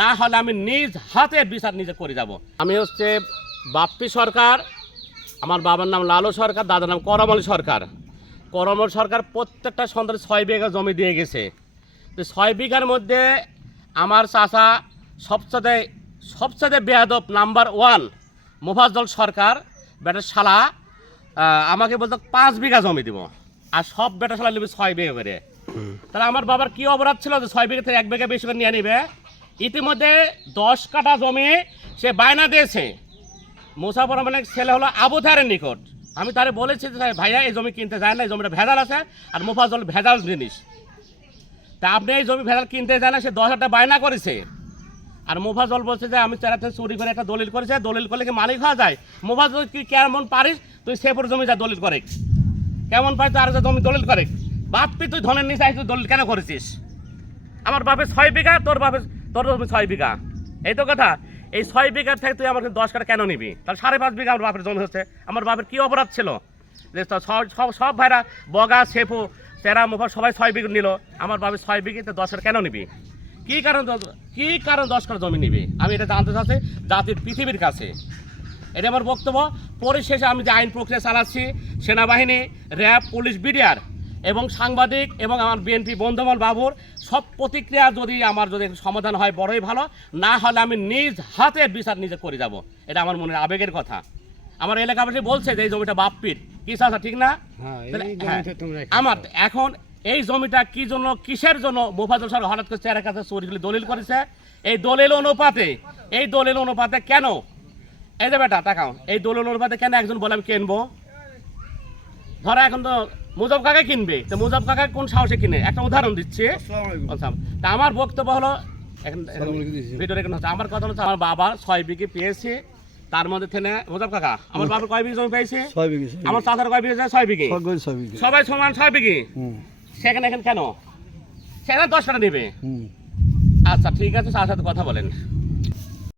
না হলে আমি নিজ হাতে বিচার নিজে করে যাব। আমি হচ্ছে বাপ্পি সরকার আমার বাবার নাম লালু সরকার দাদার নাম করমল সরকার। করমল সরকার প্রত্যেকটা সন্তান ছয় বিঘা জমি দিয়ে গেছে। তো ছয় বিঘার মধ্যে আমার চাষা সবচেয়ে সবচেয়ে বেয়াদব number one Mofazzal Sarkar better শালা আমাকে বলতো পাঁচ বিঘা জমি দিব। আর সব বেটা শালা নেবে ছয় বিঘা করে। তাহলে আমার বাবার কি অপরাধ ছিল যে ছয় বিঘা থেকে এক বিঘা বেশি করে নিয়ে নিবে? ইতিমধ্যে দশ কাঠা জমি সে বায়না দিয়েছে। মুসাফর রহমানের ছেলে হলো আবুধারের নিকট। আমি তারে বলেছি যে, ভাইয়া, এই জমি কিনতে যায় না, এই জমিটা ভেজাল আছে আর মুফাজল ভেজাল জিনিস। তা আপনি এই জমি ভেজাল কিনতে যায় না, সে দশ হাজার বায়না করেছে। আর মুফাজল বলছে যে, আমি চারাতে চুরি করে একটা দলিল করেছে, দলিল করলে কি মালিক হওয়া যায়? মুফাজল কি কেমন পারিস? তুই সেপুর জমি যা দলিল করে। কেমন পারিস আর যা জমি দলিল করে? বাপ্পি তুই ধনের নিচে তুই দলিল কেন করেছিস? আমার বাপের ছয় বিঘা, তোর বাপের তোর জমি ছয় বিঘা। এই তো কথা। এই ছয় বিঘার থেকে তুই আমাকে দশ কাটা কেন নিবি? তাহলে সাড়ে পাঁচ বিঘা আমার বাপের জমি হচ্ছে। আমার বাপের কি অপরাধ ছিল? যে তো সব ভাইরা বগা সেপু চেরা মুফা, সবাই ছয় বিঘা নিল। আমার বাপের ছয় বিঘিতে দশ কাটা কেন নিবি? কি কারণ কি কারণ দশ কাটা জমি নিবি? আমি এটা জানতে চাচ্ছি জাতির পৃথিবীর কাছে। এটা আমার বক্তব্য। পরিশেষে আমি যে আইন প্রক্রিয়া চালাচ্ছি, সেনাবাহিনী, র্যাব, পুলিশ, বিডিআর এবং সাংবাদিক এবং আমার বিএনপি বন্ধুমল বাবুর সব প্রতিক্রিয়া যদি আমার যদি সমাধান হয় বড়ই ভালো না হলে আমি নিজ হাতে বিচার নিজে করে যাব। এটা আমার মনের আবেগের কথা। আমার এলাকাবাসী বলছে যে এই জমিটা বাপ্পির কি চাচা ঠিক না? হ্যাঁ, হ্যাঁ, আমার এখন এই জমিটা কি জন্য কিসের জন্য মোফাজল সরকার হঠাৎ করে চেয়ারের কাছে চুরিগুলি দলিল করেছে? এই দলিল অনুপাতে এই দলিল অনুপাতে কেন? এই যে বেটা তাকাও। এই দলিল অনুপাতে কেন একজন বলে আমি কিনবো ধরো এখন তো মুজব কাকা কিনবে? তো মুজব কাকা কোন সাহসে কিনে? একটা উদাহরণ দিচ্ছি। আচ্ছা, তা আমার বক্তব্য হলো এখন ভিডিও রেকর্ড হচ্ছে আমার কথা হচ্ছে আমার বাবা ছয় বিঘে পেয়েছে তার মধ্যে থেকে মুজব কাকা আমার বাবার কয় বিঘে জমি পেয়েছে? ছয় বিঘি আমার চাচার কয় বিঘে ছয় বিঘে সবাই সমান ছয় বিঘি সেখানে এখন কেন? সেখানে দশ টাকা নেবে। আচ্ছা ঠিক আছে তার সাথে কথা বলেন।